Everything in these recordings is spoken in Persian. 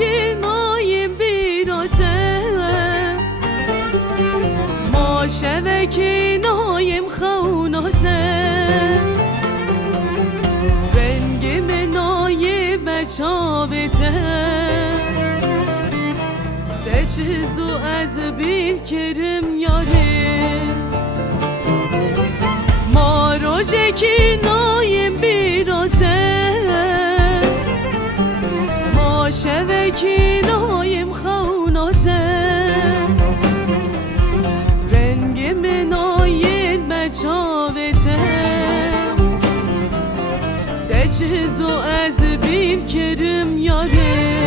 ki naim بیراته ما شوکی نایم خوناته رنگم نای بچاوته تجهزو از bir کرم یاره ما روژکی نایم بیراته ما شوکی نایم خوناته رنگم نایم بچاوته تجهزو از bir کرم یاره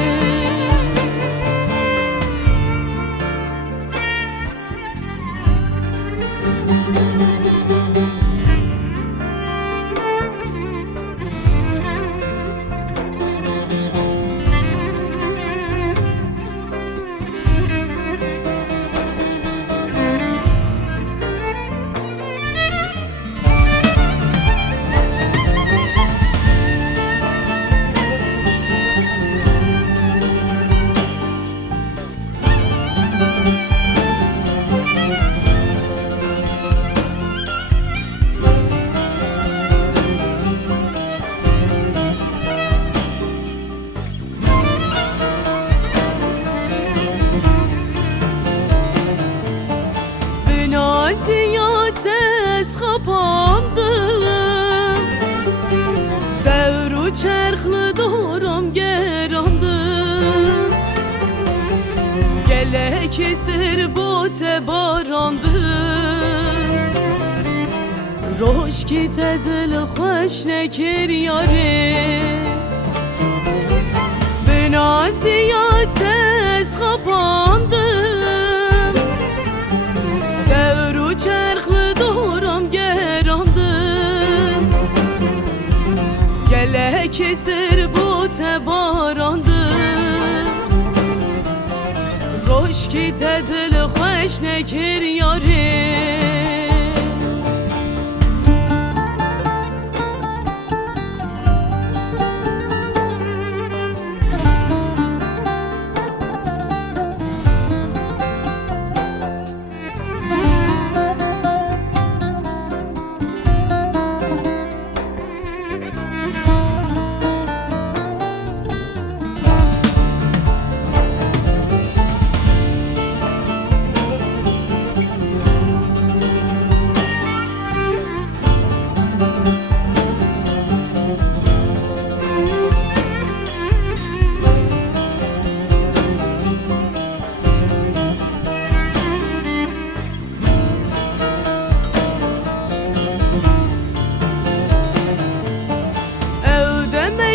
Ziyate ez kapandım Devru çerxlı doğram gerandım Gele kesir bote barandım Roş kite dil xoş nekir yare Bina ziyate ez kapandım çerxlı doğram gerandım Gele kesir bu tebarandım Roş ki tedil xoş nekir yare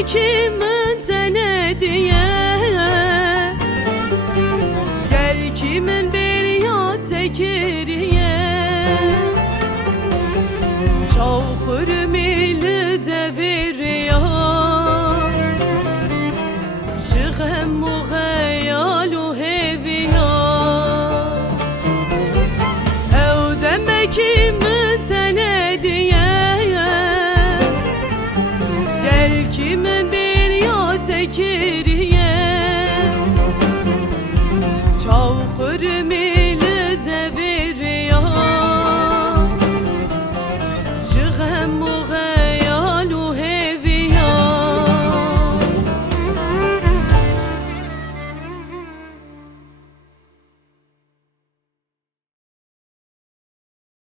Kimin tene diye Gel kimin bir ya tekir